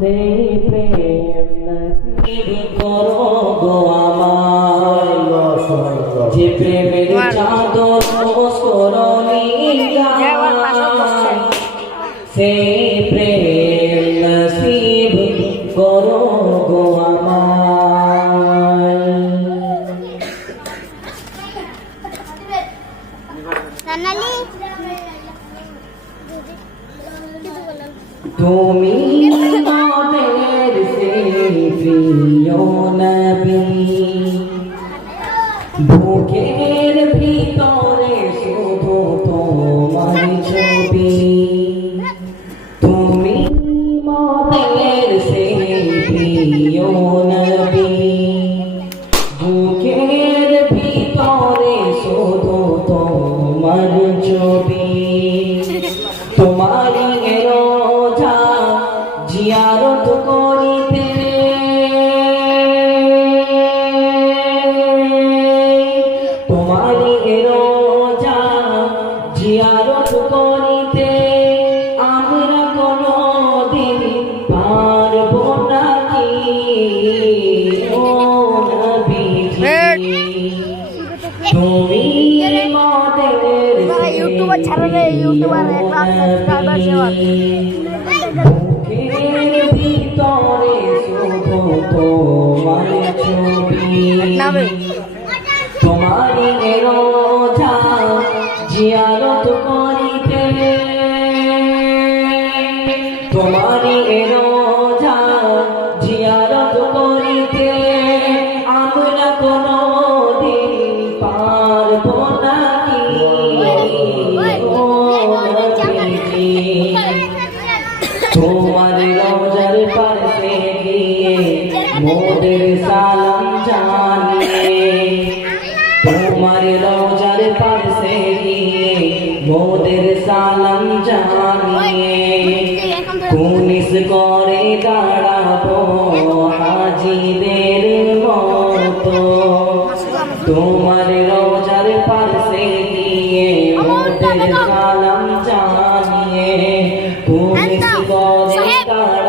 সেই প্রেম নসিব করো গো আমার, যে প্রেমের চাদর করনি গায়, সেই প্রেম নসিব করো গো আমার। তুমি আমাদের সেই প্রিয় নবী, বুকের ভিতরে শুধু তোমার ছবি। তুমি আমাদের সেই প্রিয় নবী, বুকের ভিতরে শুধু তোমার ছবি। তোমারি রোজা জিয়ারত করিতে, তোমারি রোজা জিয়ারত করিতে আমরা কোনদিন পারব নাকি ও নবীজি। তুমি আমাদের ইউটিউবার ছাড়া রে, ইউটিউবার 1 লাখ সাবস্ক্রাইবার দেওয়া বুকের ভিতরে শুধু তোমার ছবি। তোমারি রোজা জিয়ারত করিতে, তোমারি রোজা জিয়ারত করিতে আমরা কোনদিন পারব নাকি ও নবীজি। তোমার রওজার পাশে গিয়ে মোদের সালাম জানিয়ে, তোমার রওজার পাশে গিয়ে মোদের সালাম জানিয়ে কুনিস করে দাঁড়াবো হাজিদের মতো। তোমার রওজার পাশে গিয়ে মোদের সালাম জানিয়ে কুনিস করে